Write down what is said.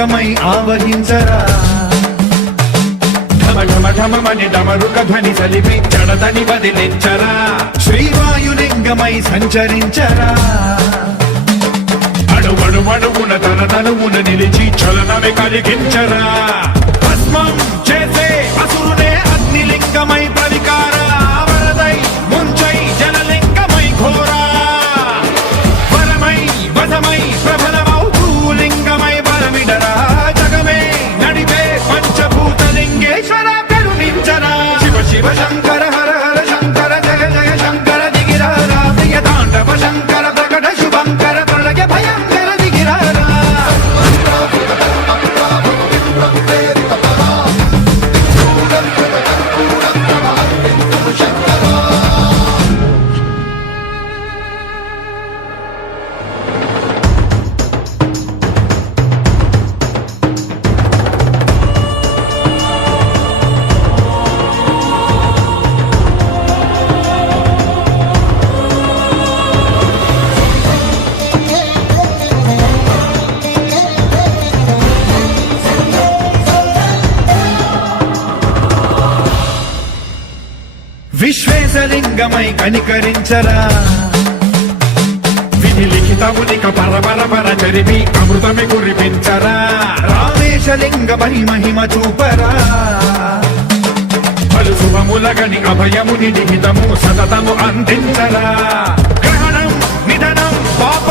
లింగమై ఆవహించరా ఢమ ఢమ ఢమమని డమరుక ధ్వని సలిపి జడదని వదిలించరా శ్రీవాయులింగమై సంచరించరా అణువణువున తన తనువున నిలిచి చలనమే కలిగించరా భస్మం చేసే అసురునే అగ్నిలింగమై ప్రవికారా వరదై ముంచై జలలింగమై ఘోరా వరమై వధమై ప్రబలమౌ భూలింగమై బలమిడరా జగమే నడిపే పంచభూతలింగేశ్వర కరుణించరా శివ శివ శంకర హర హర శంకర జయ జయ శంకర దిగిరారా ప్రియ తాండవ శంకర ప్రకట శుభంకర ప్రళయ భయంకర దిగిరారా విశ్వేశలింగమై కనికరించరా విధి లిఖితమునిక పరపర చరిపి అమృతమి కురిపించరా రామేశలింగమై మహిమ చూపరా పలు శుభములగని అభయముని నిహితము సతతము అందించరా గ్రహణం నిధనం పాప